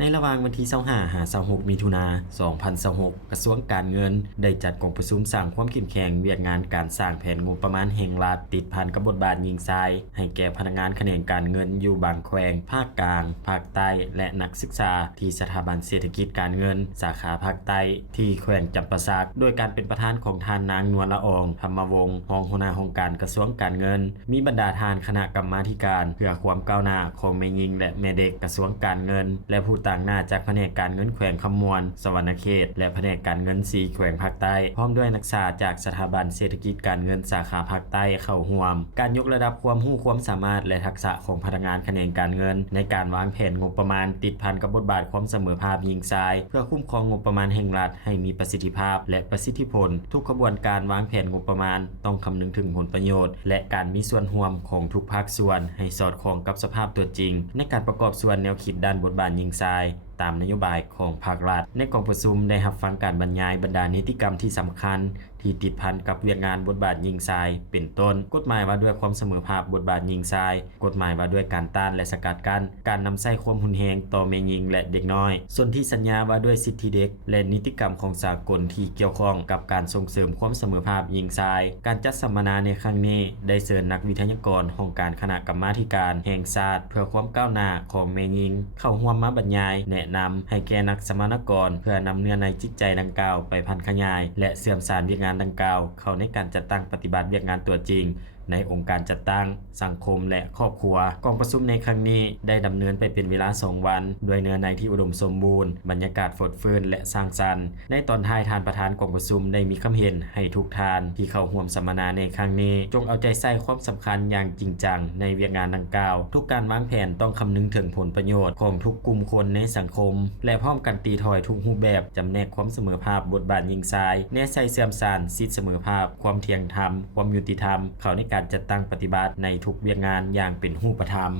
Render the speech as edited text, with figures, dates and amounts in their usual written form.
ในระหว่างวันที่25 26มิถุนายน2026กระทรวงการเงินได้จัดกองประชุมสร้างความเข้มแข็งเวียกงานการสร้างแผนงบประมาณแห่งรัฐติดพันกับบทบาทยิงทรายให้แก่พนักงานแขนงการเงินอยู่บางแขวงภาคกลางภาคใต้และนักศึกษาที่สถาบันเศรษฐกิจการเงินสาขาภาคใต้ที่แขวงจำปาสักโดยการเป็นประธานของทานนางนวลละอองธรรมวงศ์รองหัวหน้าองค์การกระทรวงการเงินมีบรรดาทานคณะกรรมาธิการเพื่อความก้าวหน้าของแม่หญิงและแม่เด็กกระทรวงการเงินและผู้ต่างหน้าจากแผนกการเงินแขวงคำมวลสวรรณเขตและแผนกการเงิน4แขวงภาคใต้พร้อมด้วยนักศึกษาจากสถาบันเศรษฐกิจการเงินสาขาภาคใต้เข้าร่วมการยกระดับความรู้ความสามารถและทักษะของพนักงานแขนงการเงินในการวางแผนงบประมาณติดพันกับบทบาทความเสมอภาคยิงทรายเพื่อคุ้มครองงบประมาณแห่งรัฐให้มีประสิทธิภาพและประสิทธิผลทุกขบวนการวางแผนงบประมาณต้องคำนึงถึงผลประโยชน์และการมีส่วนร่วมของทุกภาคส่วนให้สอดคล้องกับสภาพตัวจริงในการประกอบส่วนแนวคิดด้านบทบาทยิงทรายตามนโยบายของภาครัฐในกองประชุมได้รับฟังการบรรยายบรรดานิติกรรมที่สำคัญที่ติดพันกับเวียกงานบทบาทยิงทรายเป็นต้นกฎหมายว่าด้วยความเสมอภาคบทบาทยิงทรายกฎหมายว่าด้วยการต้านและสกัดกั้นการนำใช้ความหุนแรงต่อแม่หญิงและเด็กน้อยส่วนที่สัญญาว่าด้วยสิทธิเด็กและนิติกรรมของสากลที่เกี่ยวข้องกับการส่งเสริมความเสมอภาคยิงทรายการจัดสัมมนาในครั้งนี้ได้เชิญนักวิทยากรของการคณะกรรมาธิการแห่งชาติเพื่อความก้าวหน้าของแม่หญิงเข้าร่วมมาบรรยายแนะนำให้แก่นักสมานกรเพื่อนำเนื้อในจิตใจดังกล่าวไปพันขยายและเสื่อมสารเวียกงานดังกล่าวเข้าในการจัดตั้งปฏิบัติเวียกงานตัวจริงในองค์การจัดตั้งสังคมและครอบครัวกองประชุมในครั้งนี้ได้ดำเนินไปเป็นเวลา2วันด้วยเนื้อในที่อุดมสมบูรณ์บรรยากาศฝดฟื้นและสร้างสรรค์ในตอนท้ายทานประธานกองประชุมได้มีคำเห็นให้ทุกทานที่เข้าร่วมสัมมนาในครั้งนี้จงเอาใจใส่ความสำคัญอย่างจริงจังในเวียกงานดังกล่าวทุกการวางแผนต้องคำนึงถึงผลประโยชน์ของทุกกลุ่มคนในสังคมและพร้อมกันตีถอยทุกรูปแบบจำแนกความเสมอภาคบทบาทยิงทรายแนใส่เสื่อมสารสิทธิเสมอภาคความเที่ยงธรรมความยุติธรรมเข้าในการจัดตั้งปฏิบัติในทุกเวียกงานอย่างเป็นรูปธรรม